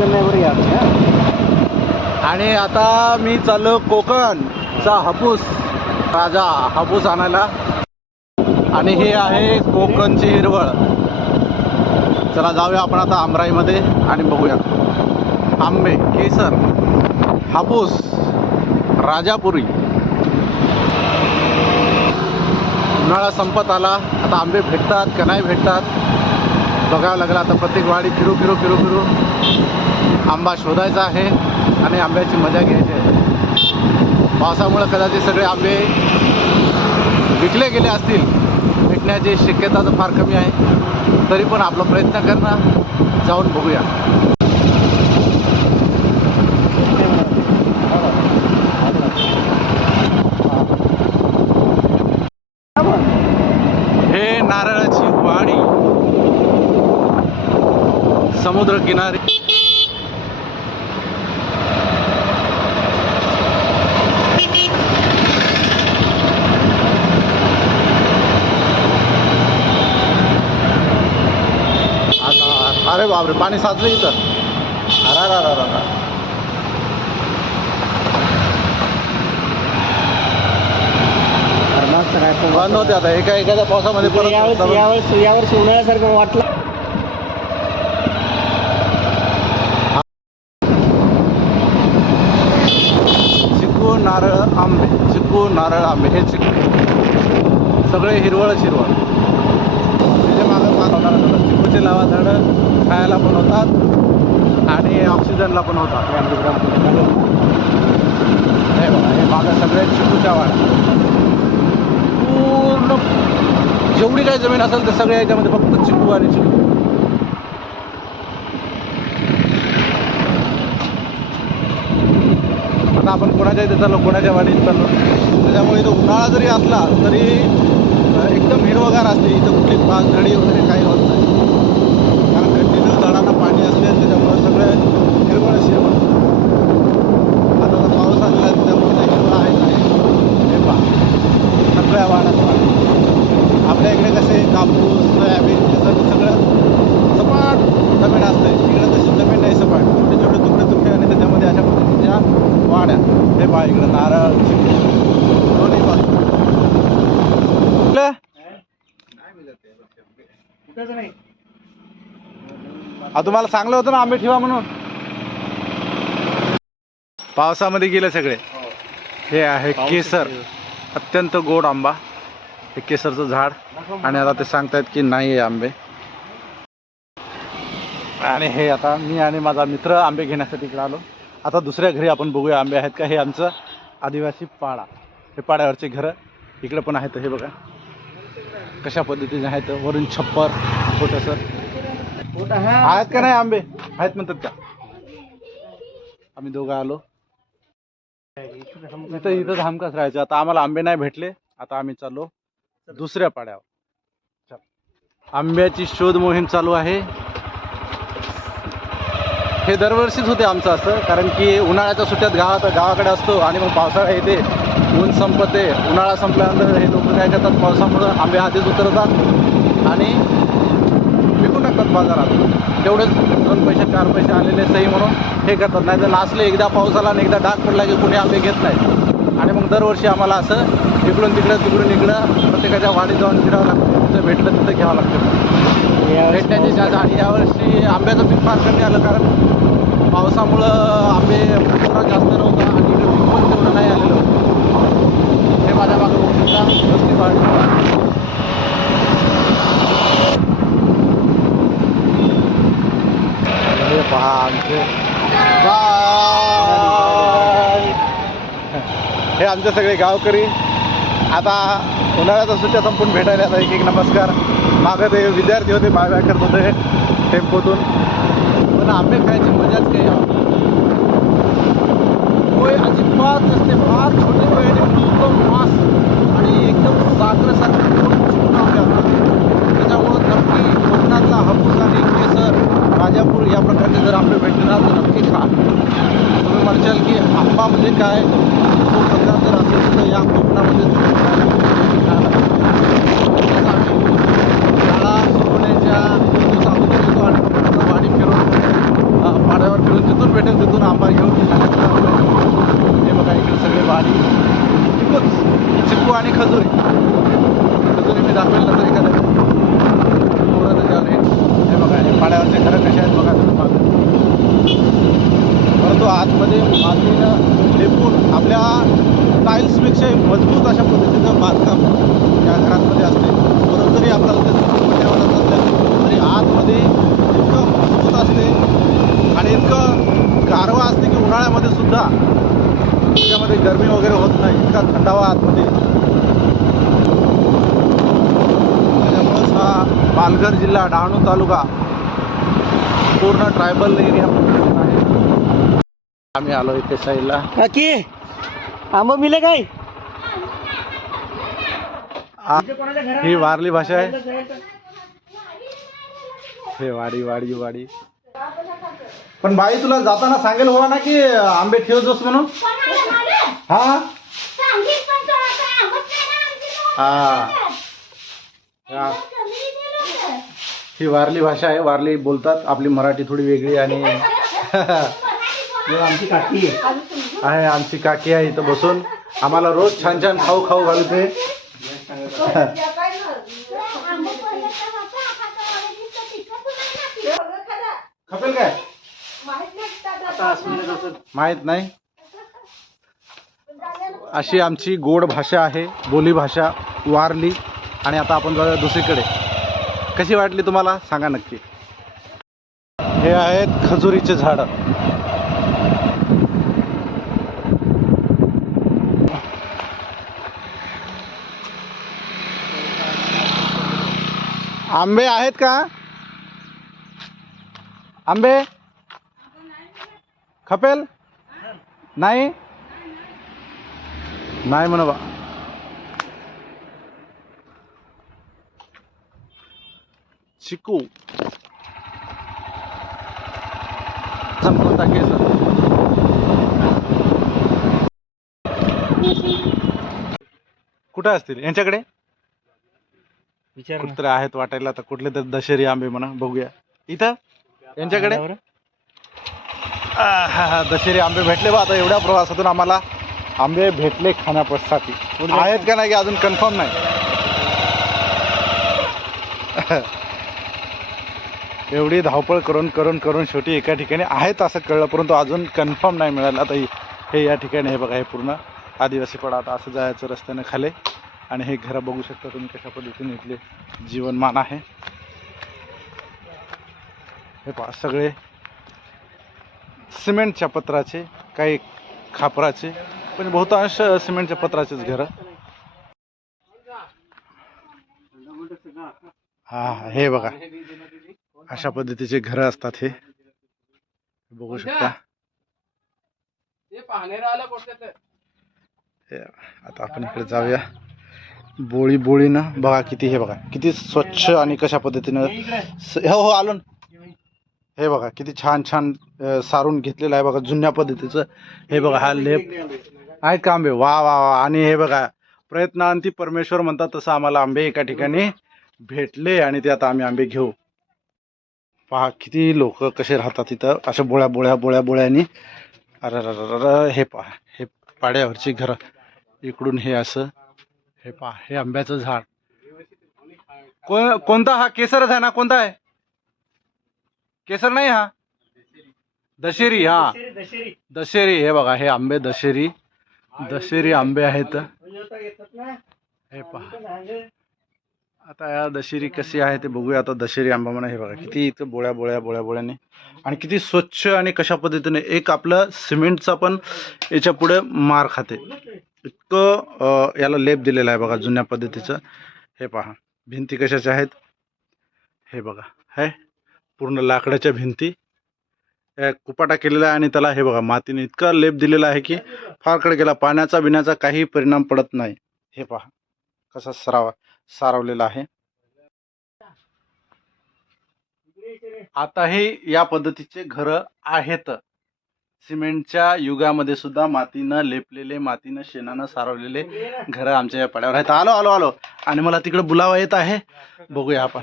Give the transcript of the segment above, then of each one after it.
Season नाही बरं या. आणि आता मी चाललो कोकणचा हापूस. राजा हापूस आणायला. आणि हे आहे कोकणची हिरवळ. चला जाऊया आपण आता आमराईमध्ये आणि बघूया. आंबे केसर हापूस राजापुरी. उन्हाळा संपत आला. आता आंबे भेटतात का नाही भेटतात? बघावं लागलं. आता प्रत्येक वाडी फिरू फिरू फिरू फिरू. आंबा शोधायचा आहे आणि आंब्याची मजा घ्यायची आहे. पावसामुळे कदाचित सगळे आंबे विकले गेले असतील. विकण्याची शक्यता तर फार कमी आहे. तरी पण आपला प्रयत्न करणं जाऊन बघूया. हे नारळाची वाणी समुद्र किनारी आता- अरे बापरे पाणी साचलं इथं. अरा रा रा रा. बंद होते आता एका एखाद्या पावसामध्ये परत यावेळेस यावेळेस उन्हाळ्यासारखं वाटलं. चिकू नारळ आंबे. चिकू नारळ आंबे. हे चिकू. सगळे हिरवळच हिरवळ त्याच्या मागं होणार झालं लावा झाडं खायला पण होतात आणि ऑक्सिजनला पण होतात. हे बघा हे मागं सगळ्यात चिकूच्या वाढ पूर्ण जेवढी काही जमीन असेल ते सगळ्या याच्यामध्ये फक्त चिकू आणि चिकू. आता आपण कोणाच्या इथे चाललो? कोणाच्या वाडीत चाललो? त्याच्यामुळे इथं उन्हाळा जरी असला तरी एकदम हिरवगार असते. इथं कुठली पाच झाडी वगैरे काही होत नाही कारण कंटिन्यू झाडांना पाणी असते त्याच्यामुळे सगळं हिरवळच हिरवळ आता तर पाऊस आलेला आहे त्याच्यामुळे ते हिरवळ आहे नाही हे पहा सगळ्या वाड्यात पाणी आपल्या इकडे कसे कापूस सोयाबीन हे सगळं सगळं सपाट जमीन असते इकडे तशी जमीन नाही सपाट छोटे छोटे तुकडे तुकडे आणि त्याच्यामध्ये अशा पद्धतीच्या वाड्या हे पहा इकडे नारळ चिकू दोन्ही बाजू कुठलं? कुठंच नाही आ, तुम्हाला सांगलं होतं ना आंबे ठेवा म्हणून. पावसामध्ये गेले सगळे. हे आहे केसर. अत्यंत गोड आंबा. हे केसरचं झाड. आणि आता ते सांगतायत की नाही आहे आंबे. आणि हे आता मी आणि माझा मित्र आंबे घेण्यासाठी इकडे आलो. आता दुसऱ्या घरी आपण बघूया आंबे आहेत का. हे आमचं आदिवासी पाडा. हे पाड्यावरचे घरं. इकडे पण आहेत हे बघा. कशा पद्धतीने आहेत. वरून छप्पर छोटंसं. आहेत का नाही आंबे? आहेत म्हणतात का? आम्ही दोघं आलो. इथं इथं हमखास राहायचं. आता आम्हाला आंबे नाही भेटले. आता आम्ही चाललो दुसऱ्या पाड्यावर. आंब्याची शोध मोहीम चालू आहे. हे दरवर्षीच होते आमचं असं कारण की उन्हाळ्याच्या सुट्ट्यात गावात गावाकडे असतो आणि मग पावसाळा येते. ऊन संपते. उन्हाळा संपल्यानंतर हे लोक काय करतात? पावसामुळं आंबे आधीच उतरतात. आणि टाकतात बाजारात. तेवढेच दोन पैसे चार पैसे आलेले सही म्हणून हे करतात. नाही तर नाचले एकदा पाऊस आला आणि एकदा डाग पडला की कोणी आंबे घेत नाही. आणि मग दरवर्षी आम्हाला असं इकडून तिकडं तिकडून इकडं प्रत्येकाच्या वाडीत जाऊन फिरावं लागतं. जिथं भेटलं तिथं घ्यावं लागतं. भेटण्याची चान्स आणि यावर्षी आंब्याचं पीक फार कमी आलं कारण पावसामुळं आंबे थोडा जास्त नव्हता आणि इकडे पीक पण तेवढं नाही आलेलं होतं. हे माझ्या मागं बघू शकता. पहा आमचे बाय. हे आमचे सगळे गावकरी. आता उन्हाळ्याचा सुट्ट्या संपून भेटायला आता एक एक नमस्कार. मागं ते विद्यार्थी होते बाय बाय करत होते टेम्पोतून. पण आंबे खायची मजाच काही होय अजिबात नसते फार छोटे वयाने उत्तम मास आणि एकदम साखरेसारखं त्याच्यामुळं नक्की कोकणातला हापूस आणि केसर राजापूर या प्रकारचे जर आंबे भेटले ना तर नक्की खा. तुम्ही म्हणशाल की आंबा म्हणजे काय? तो प्रकार जर असेल तर या कोकणामध्ये आतमध्ये मातीनं लेपून आपल्या टाईल्सपेक्षा मजबूत अशा पद्धतीचं बांधकाम या घरांमध्ये असते. परंतु जरी आपल्याला त्याचं असलं तरी आतमध्ये इतकं मजबूत असते आणि इतकं गारवा असते की उन्हाळ्यामध्ये सुद्धा. त्याच्यामध्ये गरमी वगैरे होत नाही. इतका थंडावा आतमध्ये. त्याच्यामुळेच हा पालघर जिल्हा डहाणू तालुका पूर्ण ट्रायबल एरिया आहे. आम्ही आलो इथे साईडला. काकी आंबा मिले काय? ही वारली भाषा आहे. हे वाडी वाडी वाडी. पण बाई तुला जाताना सांगेल हो ना की आंबे ठेवतोस म्हणून? हा? हा. हा. ही वारली भाषा आहे. वारली बोलतात. आपली मराठी थोडी वेगळी आणि आमची काकी आहे. आमची काकी आहे इथं बसून. आम्हाला रोज छान छान खाऊ खाऊ घालते. खपेल काय? माहीत नाही. अशी आमची गोड भाषा आहे. बोली भाषा वारली. आणि आता आपण जाऊया दुसरीकडे. कशी वाटली तुम्हाला? सांगा नक्की. हे आहेत खजुरीचे झाड. आंबे आहेत का? आंबे? खपेल? नाही? नाही म्हण बा. चिकू. संपून टाकेल कुठं असतील? यांच्याकडे? विचार ना. कुठतरी आहेत वाटायला तर कुठले तर दशेरी आंबे म्हणा बघूया. इथं? यांच्याकडे? आहा, दशेरी आंबे भेटले बा आता एवढ्या प्रवासातून आम्हाला. आंबे भेटले खाण्यासाठी आहेत का नाही की अजून कन्फर्म नाही? एवढी धावपळ करून करून करून शेवटी एका ठिकाणी आहेत असं कळलं परंतु अजून कन्फर्म नाही मिळालं. आता हे- हे या ठिकाणी हे बघा हे पूर्ण आदिवासी पडा आता असं जायचं रस्त्याने खाले. आणि हे घरं बघू शकता तुम्ही कशा पद्धतीने इथले जीवनमान आहे. हे पहा सगळे सिमेंटच्या पत्राचे काही खापराचे पण बहुतांश सिमेंटच्या पत्राचेच घरं. हा हा, हे बघा अशा पद्धतीचे घरं असतात हे. बघू शकता. आता आपण इकडे जाऊया. बोळी बोळीनं बघा किती हे बघा. किती स्वच्छ आणि कशा पद्धतीनं स- हो हो आलो ना. हे बघा किती छान छान सारून घेतलेलं आहे बघा जुन्या पद्धतीचं. हे बघा हा लेप आहेत का आंबे? वा वा वा. आणि हे बघा प्रयत्नांती परमेश्वर म्हणतात तसं आम्हाला आंबे एका ठिकाणी भेटले आणि ते आता आम्ही आंबे घेऊ. पहा किती लोक कसे राहतात इथं. अशा बोळ्या बोळ्या बोळ्या बोळ्यानी. अरे हे पहा हे पाड्यावरची घरं. इकडून हे असं हे पहा हे आंब्याचं झाड. को कोणता हा? केसरच आहे ना? कोणता आहे? केसर नाही हा? दशेरी हा. दशेरी, हे बघा हे आंबे दशेरी. दशेरी आंबे आहेत. हे पहा. आता या दशेरी कशी आहे ते बघूया. आता दशेरी आंबा म्हणा हे बघा किती इथं बोळ्या बोळ्या बोळ्या बोळ्याने. आणि किती स्वच्छ आणि कशा पद्धतीने एक आपलं सिमेंटचा पण याच्यापुढे मार खाते. इतकं याला लेप दिलेला आहे बघा जुन्या पद्धतीचं. हे पहा भिंती कशाच्या आहेत? हे बघा हे? पूर्ण लाकडाच्या भिंती. या कुपाटा केलेला आहे आणि त्याला हे बघा मातीने इतका लेप दिलेला आहे की फारकडे गेला पाण्याचा बिण्याचा काही परिणाम पडत नाही. हे पहा कसा सराव सारवलेला आहे. आताही या पद्धतीचे घरं आहेत. सिमेंटच्या युगामध्ये सुद्धा मातीनं लेपलेले मातीनं शेणानं सारवलेले घरं आमच्या या पाड्यावर आहेत. आलो आलो आलो. आणि मला तिकडे बुलावा येत आहे. बघूया आपण.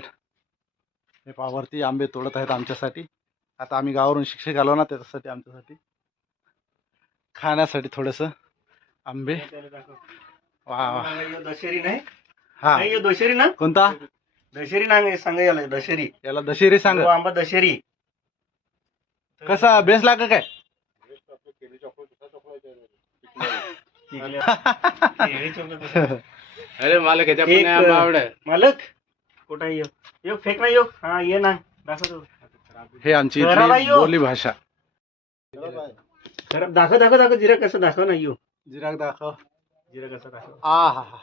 हे पावरती आंबे तोडत आहेत आमच्यासाठी. आता आम्ही गावावरून शिक्षक आलो ना त्याच्यासाठी आमच्यासाठी. खाण्यासाठी थोडंसं आंबे. वा वा. यो दशेरी नाही? हा. नाही, यो दशेरी ना? कोणता? दशेरी ना सांगा याला दशेरी याला दशेरी सांग. आंबा दशेरी कसा बेस लाग काय. अरे मला ह्याच्या एक, पण आंबा आवडत मालक? कुठं आहे यो? यो फेक ना यो. हा ये ना. दाखव हे आमची घराला इथली यो. बोली भाषा. खरं दाखव दाखव दाखव. जिरा कसं दाखव ना यो. जिराग दाखव. जिरा कसं दाखव. आ हा हा.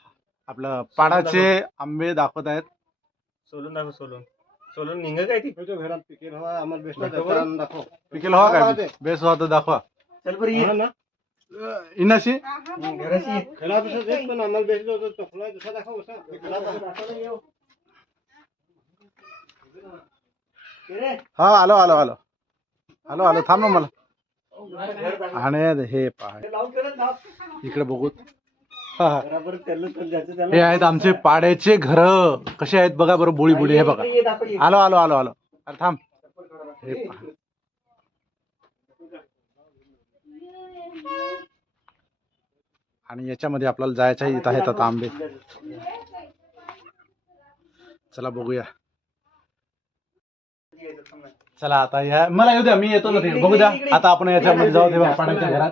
आपलं पाडाचे आंबे दाखवत आहेत. सोलून दाखव सोलून. सोलून निघ काय ती? घरात पिकेल हवा आम्हाला बेस्ट दाखव पिकेल हवा काय? बेस हवा तर दाखवा. चल बरं ये. ना. इनाशी दुसरा देत पण आम्हाला बेस्ट होतो दुसरा दाखव दाखव येऊ. रे. हा आलो आलो आलो आलो आलो थांब ना मला घर आणि हे पाय लावून ठेवलं ना. इकडे बघू हा, हा. बराबर त्याला तर ज्याचं त्याला- हे आहेत आमचे पाड्याचे घर कसे आहेत बघा बरं बोळी बोळी हे बघा ये, दाखव, ये. आलो आलो आलो आलो अरे थांब हे पहा. आणि याच्यामध्ये आपल्याला जायचं इथं आहेत आता आंबे. चला बघूया. चला आता या मला येऊ द्या मी येतो ना ते बघू द्या आता आपण याच्यामध्ये जाऊ दे पाण्याच्या घरात.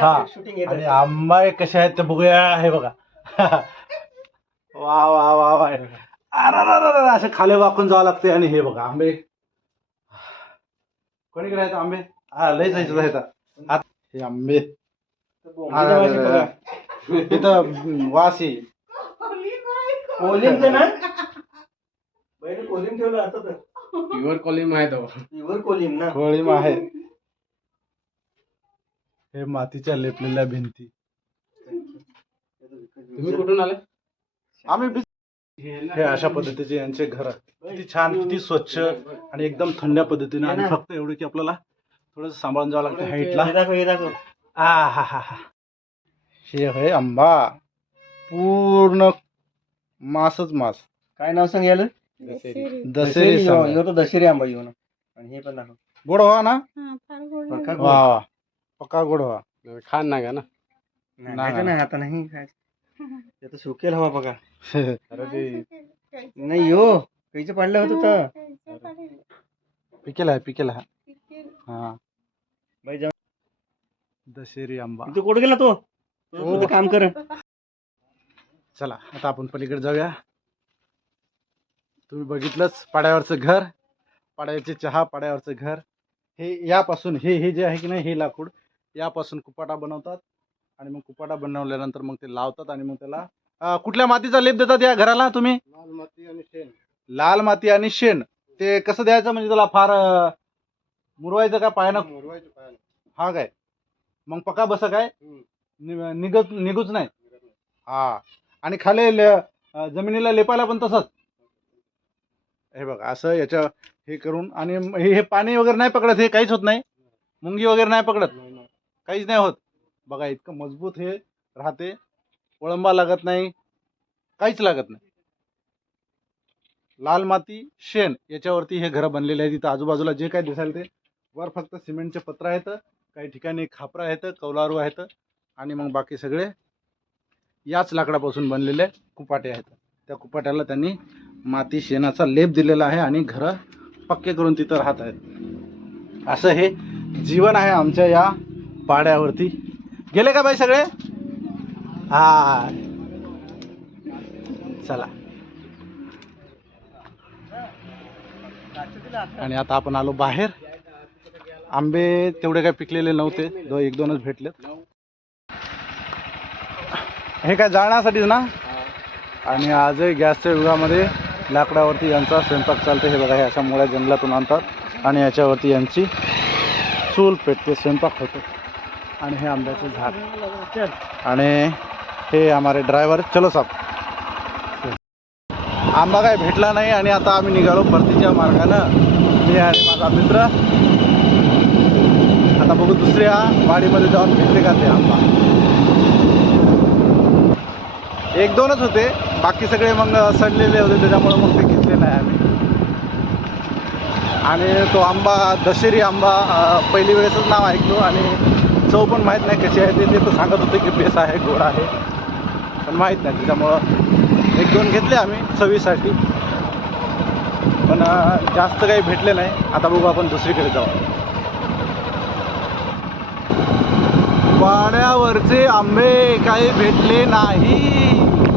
हा. येत आणि. आंबा कसे आहेत ते बघूया हे बघा. वा वा वा वा. अरे असे खाली वाकून जावं लागते आणि हे बघा आंबे. कोणीकडे आहेत आंबे? हा लय जायचं हे आंबे. इथं वासी कोलिमचं ना पहिले कोलिम ठेवलं आता तर प्युअर कॉलिंग आहे तो प्युअर कोलिम ना कोळीम आहे हे मातीच्या लेपलेल्या भिंती तुम्ही कुठून आले आम्ही हे अशा पद्धतीचे यांचे घर किती छान किती स्वच्छ आणि एकदम थंड पद्धतीने आणि फक्त एवढं की आपल्याला थोडस सांभाळून जावं लागतं हाईटला हे दाखव हे दाखव. आ हा हा हा. हे होय आंबा. पूर्ण मासच मास. काय नाव सांग याला? दसरी ह्यो ह्यो तो दशेरी आंबा येऊ ना आणि हे पण दाखव. गोड व्हा ना? पक्का गोड. वा. पक्का गोड व्हा खान ना का ना? नाही, नाही, खायचं नाही आता नाही खायचं. ते तर सुकेल हवा बघा. अरे ते नाही यो कैचं पाडलं होतं तर? पिकेल आहे पिकेल आहे. हा. जाऊ दशेरी आंबा. तू कुठे गेला तो? तो तुझं काम कर. चला आता आपण पलीकडे जाऊया. तुम्ही बघितलंच पाड्यावरचं घर पाड्याचे चहा पाड्यावरचं घर. हे यापासून हे हे जे आहे की नाही हे लाकूड यापासून कुपाटा बनवतात. आणि मग कुपाटा बनवल्यानंतर मग ते लावतात आणि मग त्याला अं, कुठल्या मातीचा लेप देतात या घराला तुम्ही? लाल माती आणि शेण. लाल माती आणि शेण. ते कसं द्यायचं? म्हणजे त्याला फार अं, मुरवायचं का पायानं? मुरवायचे पायाने. हा काय? मग पक्का बस काय? हम्म. नि- निघत निघूच नाही. हा. आणि खाली ले- जमिनीला लेपायला पण तसंच. हे बघा असं याच्या हे करून आणि म- हे हे पाणी वगैरे नाही पकडत हे काहीच होत नाही. मुंगी वगैरे नाही पकडत. नाही, नाही. काहीच नाही होत. बघा इतकं मजबूत हे राहते. वळंबा लागत नाही. काहीच लागत नाही. लाल माती शेण याच्यावरती हे घरं बनलेले आहेत. तिथं आजूबाजूला जे काही दिसायला ते वर फक्त सिमेंटचे पत्र आहेत काही ठिकाणी खापरं आहेत कौलारू आहेत आणि मग बाकी सगळे याच लाकडापासून बनलेले कुपाटे आहेत. त्या कुपाट्याला त्यांनी माती शेणाचा लेप दिलेला आहे आणि घरं पक्के करून तिथं राहत आहेत. असं हे जीवन आहे आमच्या या पाड्यावरती. गेले का बाई सगळे? हा चला. आणि आता आपण आलो बाहेर. आंबे तेवढे काय पिकलेले नव्हते. दो एक दोनच भेटलेत. हे काय जाळण्यासाठीच ना? आणि आजही गॅसच्या युगामध्ये लाकडावरती यांचा स्वयंपाक चालते हे बघा हे अशा मुळ्या जंगलातून आणतात. आणि याच्यावरती यांची चूल पेटते स्वयंपाक होतो. आणि हे आंब्याचं झाड. आणि हे आम्हाला ड्रायव्हर चलो साहेब आंबा काय भेटला नाही आणि आता आम्ही निघालो परतीच्या मार्गानं. मी आणि माझा मित्र. आता बघू दुसऱ्या वाडीमध्ये जाऊन भेटले का ते आंबा. एक दोनच होते बाकी सगळे मग सडलेले होते त्याच्यामुळे मग ते घेतले नाही आम्ही. आणि तो आंबा दशेरी आंबा पहिली वेळेसच नाव ऐकलो आणि चव पण माहीत नाही कशी आहे ते ते तर सांगत होते की बेस आहे गोड आहे. पण माहीत नाही त्याच्यामुळं एक दोन घेतले आम्ही चवीसाठी. पण जास्त काही भेटले नाही. आता बघू आपण दुसरीकडे जाऊ. वाड्यावरचे आंबे काही भेटले नाही.